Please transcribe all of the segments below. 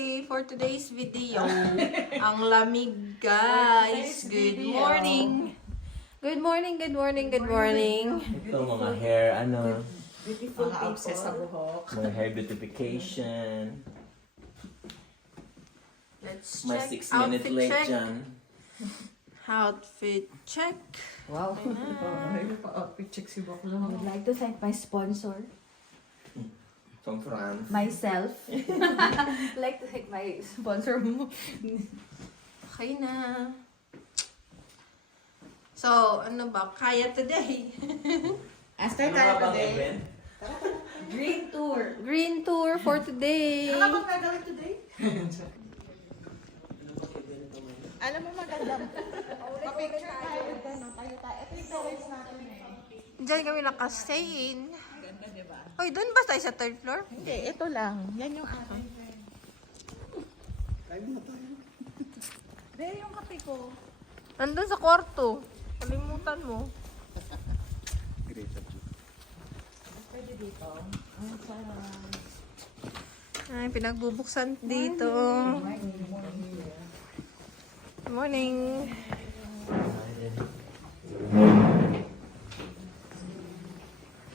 Okay, for today's video, ang lamig guys. Good morning. Good morning, good morning, good morning. Ito mga hair, Beautiful mga obsessed sa buhok. mga hair beautification. Let's My check 6-minute outfit late check. dyan. Outfit check. Wow. Pa-outfit check si Bakla. I would like to thank my sponsor, From France. myself. Like to thank my sponsor. Okay na. So, ano ba? Kaya today. Start Ano tayo nga bang today. event? Green tour. Green tour for today. Ano bang gagawin today? Alam mo maganda. Pa-picture tayo. Tayo. Ito yung drawings natin eh. Diyan kami nakastay in. Ganda, di ba? Hoy, doon ba tayo sa third floor? Hindi, ito lang. Yan yung akin. There yung kape ko. Nandun sa kwarto. Kalimutan mo. Pwede dito. Ang sarap. Ay, pinagbubuksan dito. Good morning.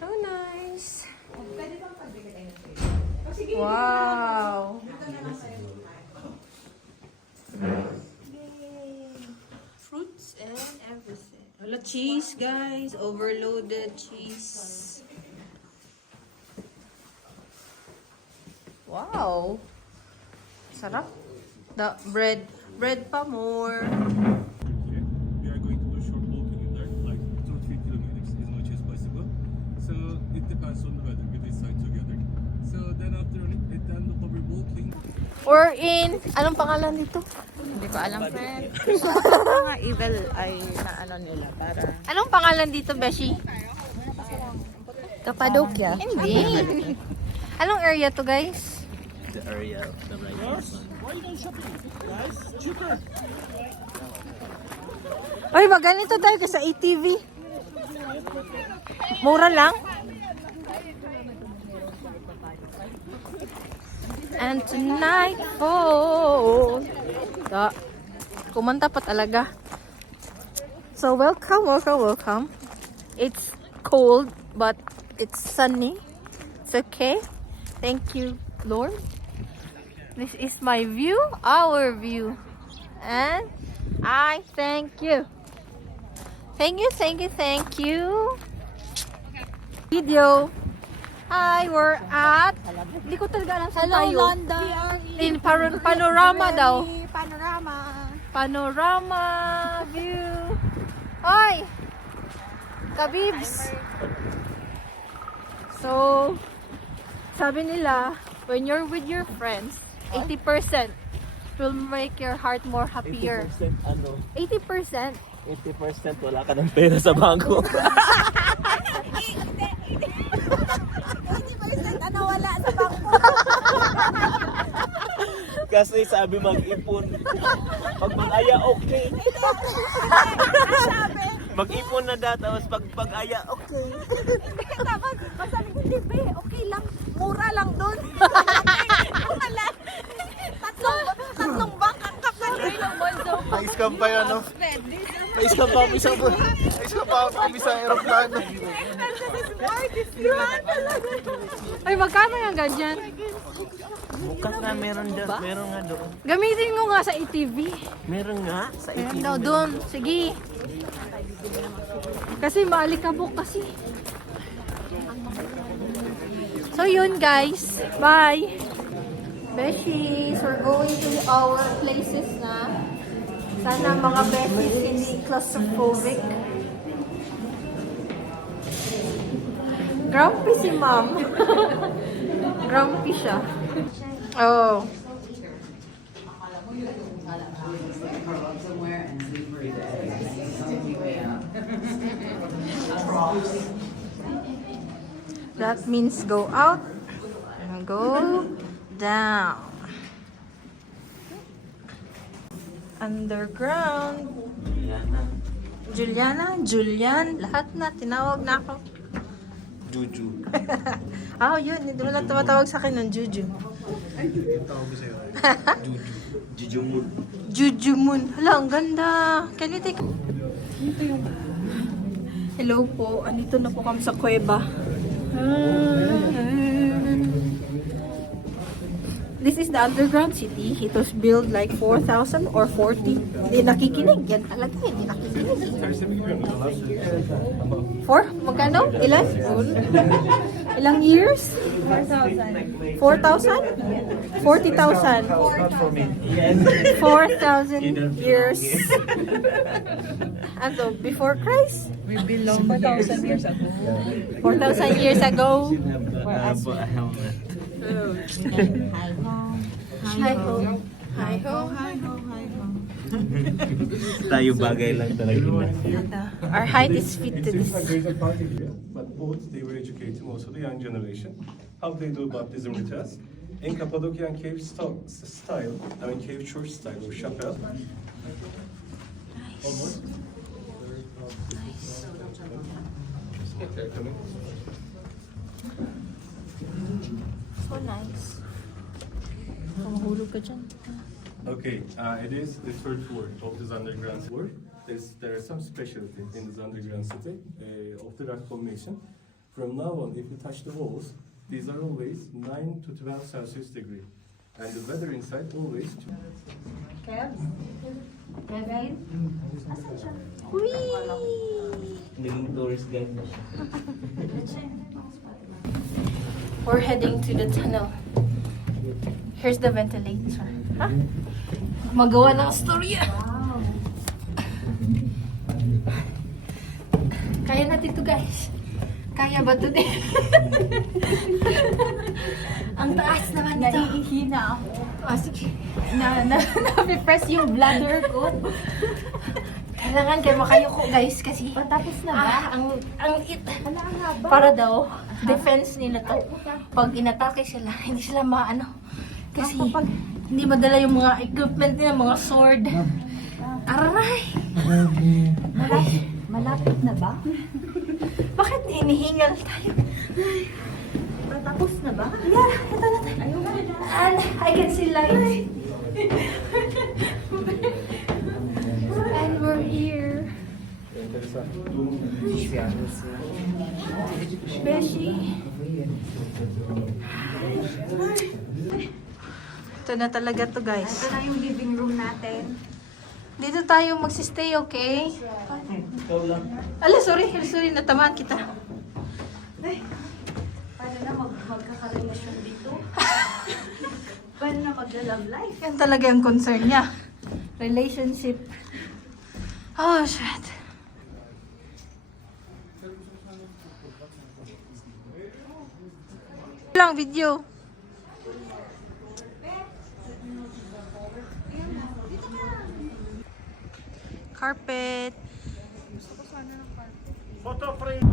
So nice. Pwede bang pagbigay tayo ng pwede? Wow. Fruits and everything. Wala cheese, guys. Overloaded cheese. Wow. Sarap. The bread pa more. We are going to do short walking in there, like 2-3 kilometers as much as possible. So it depends on the weather. We decide together. So then after at the end of our walking, We're in, anong pangalan dito? Hindi ko alam, friend. Mga evil ay na ano nila para... Anong pangalan dito, Beshi? Cappadocia. Hindi. Anong area to, guys? The area of the right. Uy, maganito tayo sa ATV. Mura lang. And tonight, oh, kumanta pa talaga. So welcome. It's cold, but it's sunny. It's okay. Thank you, Lord. This is my view, our view. And I thank you. Thank you. Video. Hi, we're at... Hindi ko talaga alam saan tayo. London. In panorama daw. Panorama. Panorama view. Hoy! Kabibs. So, sabi nila, when you're with your friends, 80% will make your heart more happier. 80%? 80% wala ka ng pera sa bangko. 80% ano wala sa bangko. Kasi sabi mag-ipon. Pag mag-aya, okay. Mag-ipon na tapos pag-aya, okay. Tapos masabi hindi be, okay lang. Mura lang doon. Tatlong bank ang kapatid ng mundo. Na-scam pa yun, no? Na-scam pa kami sa aeroplano. Ay, magkano yung ganyan? Bukas na meron doon. Meron nga doon. Gamitin mo nga sa ATV. Meron nga sa Meron itim. daw doon. Sige. Kasi maalikabok kasi. So yun guys. Bye. Beshies, we're going to our places na. Sana mga beshies hindi claustrophobic. Grumpy si ma'am. Grumpy siya. Oh. That means go out and go down. Underground. Julian, lahat na. Tinawag na ako. Juju. Yun. Hindi mo lang tumatawag sa akin ng Juju. Yung tawag ko sa'yo. Jujumon. Jujumon. Hala, ang ganda. Can you take... Ito yung... Hello po. Andito na po kami sa kuweba. This is the underground city. It was built like 4,000 or 40. Hindi nakikinig. Yan talaga. Hindi nakikinig. 4? Magkano? Ilan? Ilang years? 4,000? 40,000? 4,000 years. Ano? Before Christ? We belong 4,000 years ago. 4,000 years ago. Hi ho. Hi ho. Tayo bagay lang talaga. Our height is fit to this. But both they were educating also the young generation. How they do baptism rituals. In Cappadocian cave style, I mean cave church style or chapel. Almost. Okay, come in. So nice. Mahulog ka dyan. Okay, it is the third floor of this underground floor. There are some specialty in this underground city of the rock formation. From now on, if you touch the walls, these are always 9 to 12 Celsius degree. And the weather inside always... Naging tourist guide na siya. We're heading to the tunnel. Here's the ventilator. Ha? Magawa ng storya. Kaya natin to guys. Kaya ba to din? Ang taas naman ito. Nahihina ako. Oh, sige. Na-press yung bladder ko. Kailangan kayo makayuko guys kasi Patapos na ba? ang it Wala ang haba. para daw defense nila to. Pag inatake sila, hindi sila maano. Kasi hindi madala yung mga equipment nila, mga sword. Aray! Malapit na ba? Bakit inihingal tayo? Patapos na ba? Yeah, ito na tayo. And I can see light. And we're here. Beshi. Ito na talaga to guys. Ito na yung living room natin. Dito tayo magsistay, okay? Ala, sorry, natamaan kita. Paano na magkakarelasyon dito? Paano na mag-love life? Yan talaga yung concern niya. Relationship. Oh, shit. Lang video. Carpet. Photo frame.